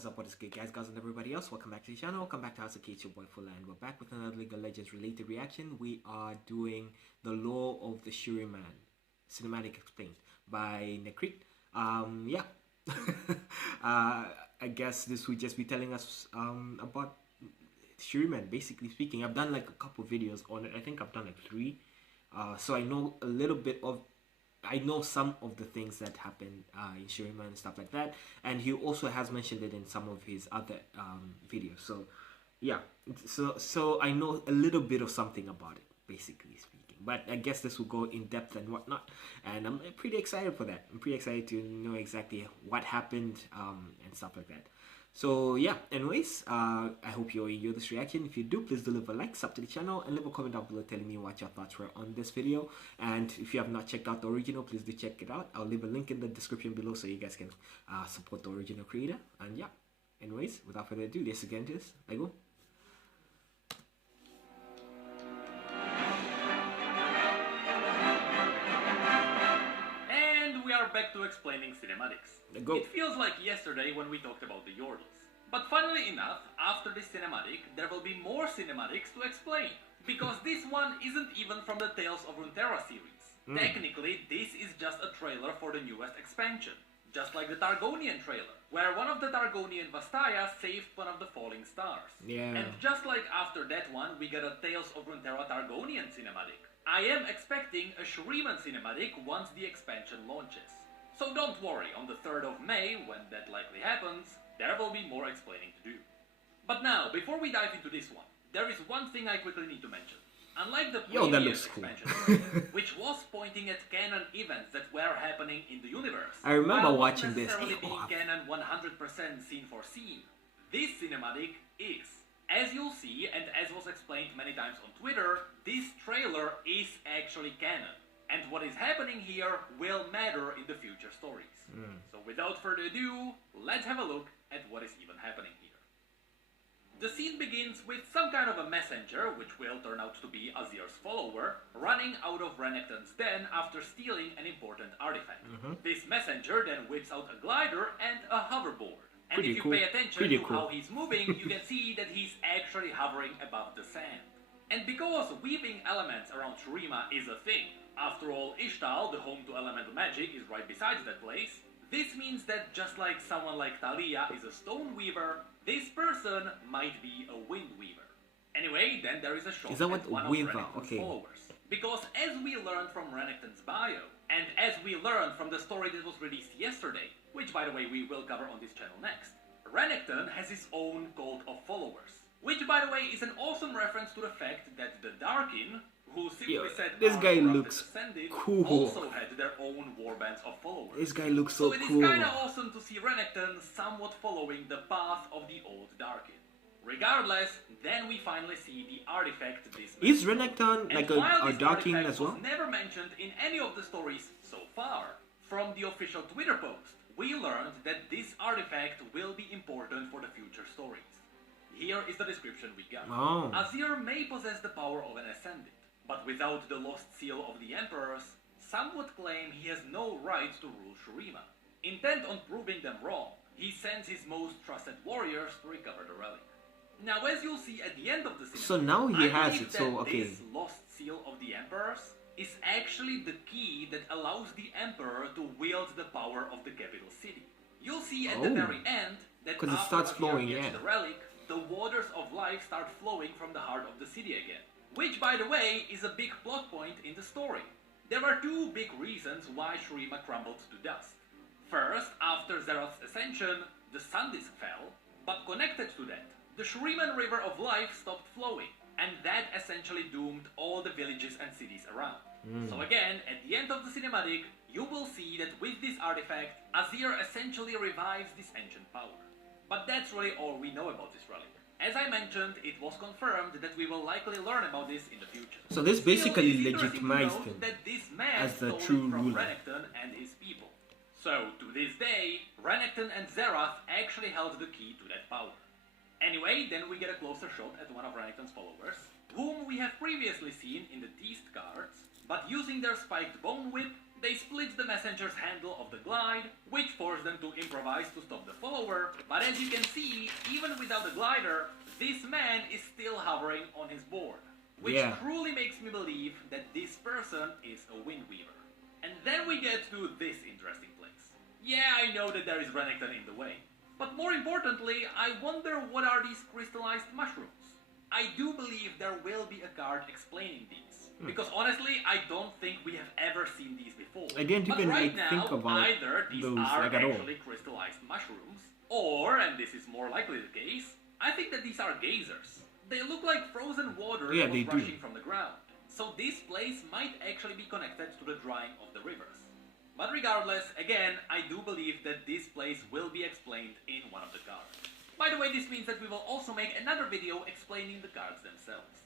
is up? What is good, guys, and everybody else? Welcome back to the channel. Welcome back to Isekai. It's your boy Vinland. We're back with another League of Legends related reaction. We are doing the Law of the Shuriman cinematic explained by NECRIT. Yeah. I guess this would just be telling us about Shuriman. Basically speaking, I've done like a couple videos on it. I think I've done like 3. So I know a little bit of. I know some of the things that happen in Shuriman and stuff like that, and he also has mentioned it in some of his other videos. So, yeah, so I know a little bit of something about it, basically speaking. But I guess this will go in depth and whatnot, and I'm pretty excited for that. I'm pretty excited to know exactly what happened and stuff like that. So yeah, anyways, I hope you all enjoy this reaction. If you do, please do leave a like, sub to the channel, and leave a comment down below telling me what your thoughts were on this video. And if you have not checked out the original, please do check it out. I'll leave a link in the description below so you guys can support the original creator. And yeah, anyways, without further ado, let's get into this. I go. Back to explaining cinematics. Go. It feels like yesterday when we talked about the Yordles. But funnily enough, after this cinematic, there will be more cinematics to explain. Because this one isn't even from the Tales of Runeterra series. Technically, this is just a trailer for the newest expansion. Just like the Targonian trailer, where one of the Targonian Vastaya saved one of the falling stars. Yeah. And just like after that one, we get a Tales of Runeterra Targonian cinematic. I am expecting a Shuriman cinematic once the expansion launches. So don't worry, on the 3rd of May, when that likely happens, there will be more explaining to do. But now, before we dive into this one, there is one thing I quickly need to mention. Unlike the previous expansion, which was pointing at canon events that were happening in the universe, I remember watching this. Not necessarily being canon 100% scene for scene, this cinematic is. As you'll see, and as was explained many times on Twitter, this trailer is actually canon. And what is happening here will matter in the future stories. So without further ado, let's have a look at what is even happening here. The scene begins with some kind of a messenger, which will turn out to be Azir's follower, running out of Renekton's den after stealing an important artifact. This messenger then whips out a glider and a hoverboard. And if you pay attention to how he's moving, you can see that he's actually hovering above the sand. And because weaving elements around Shurima is a thing, after all, Ishtal, the home to elemental magic, is right beside that place, this means that just like someone like Talia is a stone weaver, this person might be a wind weaver. Anyway, then there is a shot at one of Renekton's followers. Because as we learned from Renekton's bio, and as we learned from the story that was released yesterday, which by the way we will cover on this channel next, Renekton has his own cult of followers. Which by the way is an awesome reference to the fact that the Darkin, who simply said this guy looks cool, also had their own warbands of followers. This guy looks so cool. So it is kinda awesome to see Renekton somewhat following the path of the old Darkin. Regardless, then we finally see the artifact this is Renekton like a Darkin as well? Was never mentioned in any of the stories so far. From the official Twitter post, we learned that this artifact will be important for the future stories. Here is the description we got. Azir may possess the power of an Ascendant, but without the lost seal of the Emperors, some would claim he has no right to rule Shurima. Intent on proving them wrong, he sends his most trusted warriors to recover the relic. Now, as you'll see at the end of the cinematic, so now he has it. So this lost seal of the Emperors is actually the key that allows the Emperor to wield the power of the capital city. You'll see at the very end that after it starts flowing, the relic, the waters of life start flowing from the heart of the city again. Which, by the way, is a big plot point in the story. There are 2 big reasons why Shurima crumbled to dust. First, after Xerath's ascension, the sun disk fell, but connected to that, the Shuriman River of Life stopped flowing, and that essentially doomed all the villages and cities around. So again, at the end of the cinematic, you will see that with this artifact, Azir essentially revives this ancient power. But that's really all we know about this relic. As I mentioned, it was confirmed that we will likely learn about this in the future. So this basically legitimized him that this man as the stole true from ruler. Renekton and his people. So, to this day, Renekton and Xerath actually held the key to that power. Anyway, then we get a closer shot at one of Renekton's followers, whom we have previously seen in the teased cards, but using their spiked bone whip, They split the messenger's handle of the glide, which forced them to improvise to stop the follower, but as you can see, even without the glider, this man is still hovering on his board, which truly makes me believe that this person is a Windweaver. And then we get to this interesting place. Yeah, I know that there is Renekton in the way, but more importantly, I wonder what are these crystallized mushrooms? I do believe there will be a card explaining these. Because honestly, I don't think we have ever seen these before. I didn't even right think about either these those are like at all. actually crystallized mushrooms, or, and this is more likely the case, I think that these are geysers. They look like frozen water that was rushing from the ground. So this place might actually be connected to the drying of the rivers. But regardless, again, I do believe that this place will be explained in one of the cards. By the way, this means that we will also make another video explaining the cards themselves.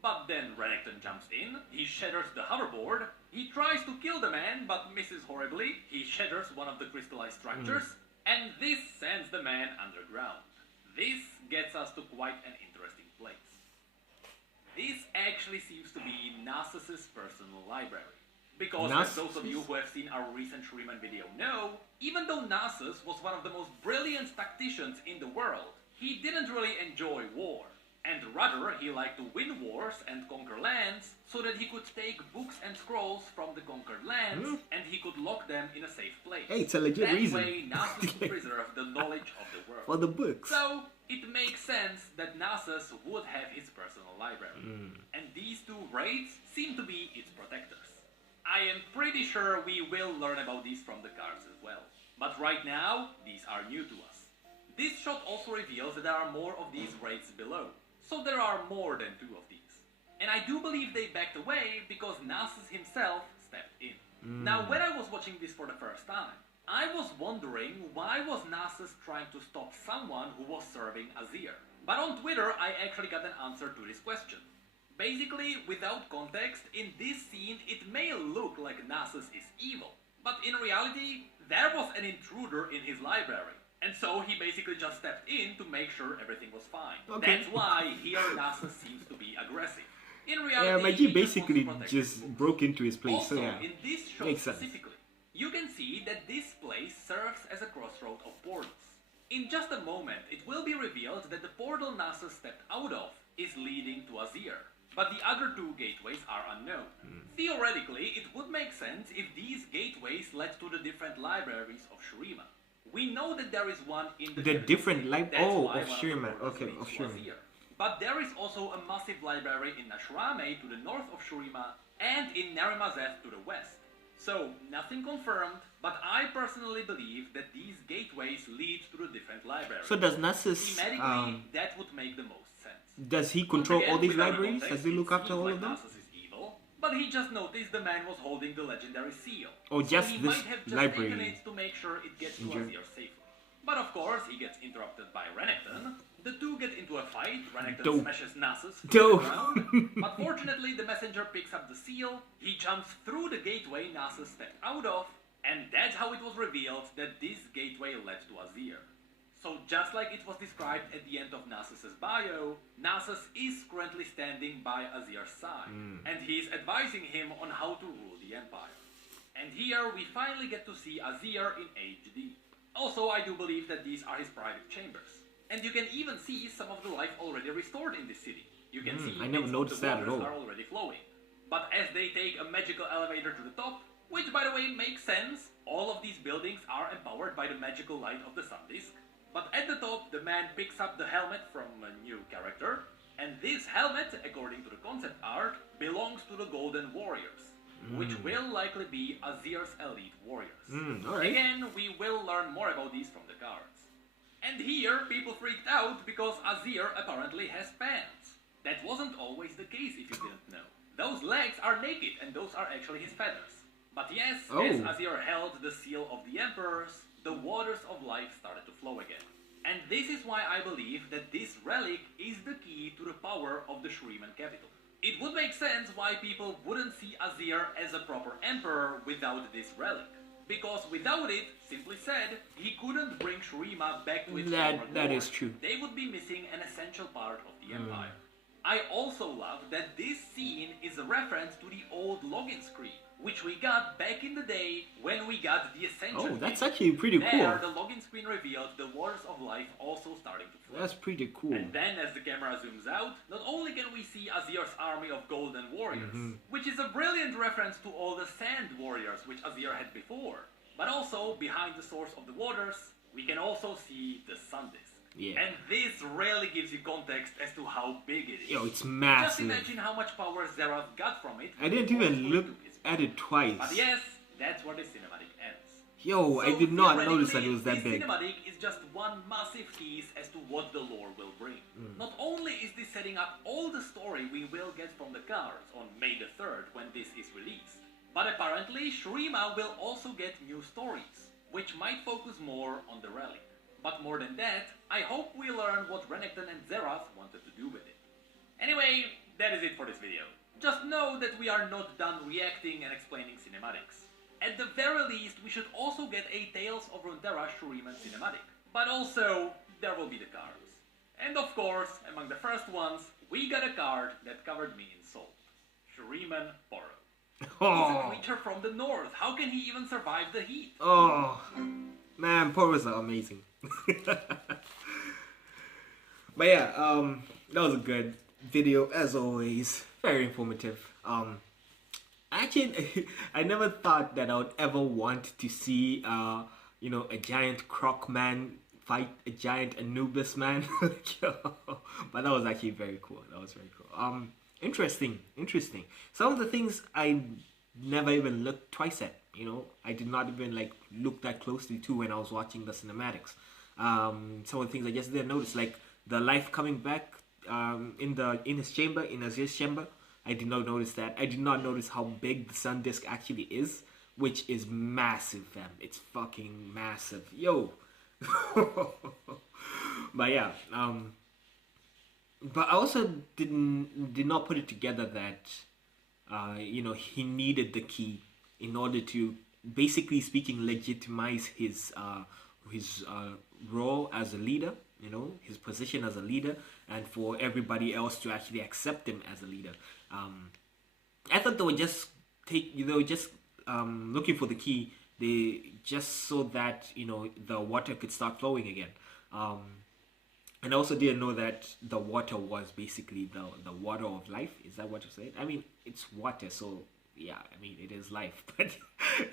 But then Renekton jumps in, he shatters the hoverboard, he tries to kill the man but misses horribly, he shatters one of the crystallized structures, and this sends the man underground. This gets us to quite an interesting place. This actually seems to be Nasus's personal library. Because as those of you who have seen our recent Shuriman video know, even though Nasus was one of the most brilliant tacticians in the world, he didn't really enjoy war. And rather, he liked to win wars and conquer lands, so that he could take books and scrolls from the conquered lands, and he could lock them in a safe place. Hey, it's a legit reason. That way, Nasus could preserve the knowledge of the world. For the books. So, it makes sense that Nasus would have his personal library. And these two raids seem to be its protectors. I am pretty sure we will learn about these from the cards as well. But right now, these are new to us. This shot also reveals that there are more of these raids below. So there are more than 2 of these. And I do believe they backed away because Nasus himself stepped in. Now when I was watching this for the first time, I was wondering why was Nasus trying to stop someone who was serving Azir. But on Twitter I actually got an answer to this question. Basically, without context, in this scene it may look like Nasus is evil. But in reality, there was an intruder in his library. And so he basically just stepped in to make sure everything was fine. That's why here Nasus seems to be aggressive. In reality, Magi basically just broke into his place. Also, so yeah, in this shot specifically, you can see that this place serves as a crossroad of portals. In just a moment, it will be revealed that the portal Nasus stepped out of is leading to Azir. But the other 2 gateways are unknown. Theoretically, it would make sense if these gateways led to the different libraries of Shuriman. We know that there is one in the different of Shuriman. Okay, of Shuriman. But there is also a massive library in Nashrame to the north of Shurima and in Narimazeth to the west. So, nothing confirmed, but I personally believe that these gateways lead to the different libraries. So does Nasus... Thematically, that would make the most sense. Does he control all these libraries? Does he look after all of them? Nasus is evil, but he just noticed the man was holding the legendary seal. Oh, just so he this might have just library. taken it to make sure it gets to Azir safely. But of course, he gets interrupted by Renekton. The 2 get into a fight. Renekton smashes Nasus to the ground. But fortunately, the messenger picks up the seal. He jumps through the gateway Nasus stepped out of. And that's how it was revealed that this gateway led to Azir. So just like it was described at the end of Nasus's bio, Nasus is currently standing by Azir's side. And he's advising him on how to rule the Empire. And here we finally get to see Azir in HD. Also, I do believe that these are his private chambers. And you can even see some of the life already restored in this city. You can see I never noticed that at all. Are already flowing. But as they take a magical elevator to the top, which by the way makes sense, all of these buildings are empowered by the magical light of the sun disk. But at the top, the man picks up the helmet from a new character, and this helmet, according to the concept art, belongs to the Golden Warriors, which will likely be Azir's elite warriors. Again, we will learn more about these from the cards. And here, people freaked out because Azir apparently has pants. That wasn't always the case if you didn't know. Those legs are naked, and those are actually his feathers. But yes, as Azir held the seal of the emperors, the waters of life started to flow again. And this is why I believe that this relic is the key to the power of the Shuriman capital. It would make sense why people wouldn't see Azir as a proper emperor without this relic. Because without it, simply said, he couldn't bring Shurima back to its former glory. That is true. They would be missing an essential part of the empire. I also love that this scene is a reference to the old login screen, which we got back in the day when we got the Ascension. Oh, that's actually pretty cool. There, the login screen revealed the waters of life also starting to flow. That's pretty cool. And then as the camera zooms out, not only can we see Azir's army of golden warriors, which is a brilliant reference to all the sand warriors which Azir had before, but also behind the source of the waters, we can also see the sun disk. Yeah. And this really gives you context as to how big it is. Yo, it's massive. Just imagine how much power Xerath got from it. I didn't even look at it twice. But yes, that's where the cinematic ends. Yo, So I did not notice that it was that this big. cinematic is just one massive tease as to what the lore will bring. Not only is this setting up all the story we will get from the cards on May the 3rd when this is released, but apparently Shuriman will also get new stories, which might focus more on the relic. But more than that, I hope we learn what Renekton and Xerath wanted to do with it. Anyway, that is it for this video. Just know that we are not done reacting and explaining cinematics. At the very least, we should also get a Tales of Runeterra Shuriman cinematic. But also, there will be the cards. And of course, among the first ones, we got a card that covered me in salt. Shuriman Poro. He's a creature from the north. How can he even survive the heat? Oh, man, Poros are amazing. But yeah, that was a good video as always. Very informative. Actually, I never thought that I would ever want to see, you know, a giant croc man fight a giant Anubis man. But that was actually very cool. That was very cool. Interesting. Some of the things I never even looked twice at. You know, I did not even like look that closely to when I was watching the cinematics. Some of the things I just didn't notice, like the life coming back in his chamber, in Azir's chamber. I did not notice that. I did not notice how big the sun disk actually is, which is massive, fam. It's fucking massive, yo. But yeah, but I also did not put it together that you know, he needed the key in order to, basically speaking, legitimize his role as a leader, you know, his position as a leader, and for everybody else to actually accept him as a leader. I thought they were just looking for the key, just so that, you know, the water could start flowing again. And I also didn't know that the water was basically the water of life. Is that what you said? I mean, it's water, so yeah, I mean, it is life. But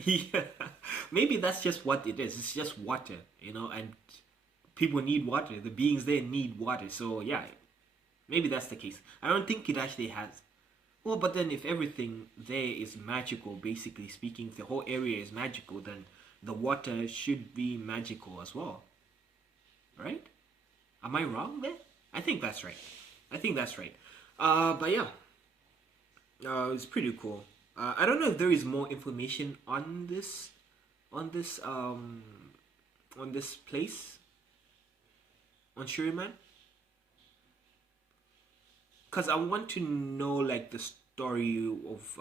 yeah, maybe that's just what it is. It's just water, you know, and people need water. The beings there need water. So yeah, maybe that's the case. I don't think it actually has. Well, but then if everything there is magical, basically speaking, if the whole area is magical, then the water should be magical as well. Right? Am I wrong there? I think that's right. But yeah, it's pretty cool. I don't know if there is more information on this place, on Shuriman, because I want to know like the story of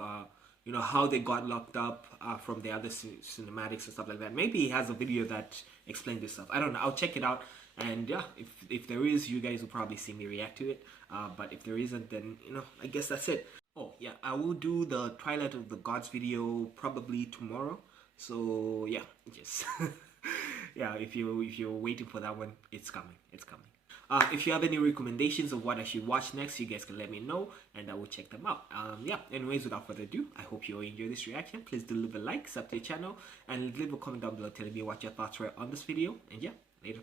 you know, how they got locked up from the other cinematics and stuff like that. Maybe he has a video that explains this stuff. I don't know. I'll check it out. And yeah, if there is, you guys will probably see me react to it. But if there isn't, then, you know, I guess that's it. Oh yeah, I will do the Twilight of the Gods video probably tomorrow. So yeah, just yeah, if you're waiting for that one, it's coming. If you have any recommendations of what I should watch next, you guys can let me know and I will check them out. Yeah, anyways, without further ado, I hope you all enjoy this reaction. Please do leave a like, sub to the channel, and leave a comment down below telling me what your thoughts were on this video. And yeah, later.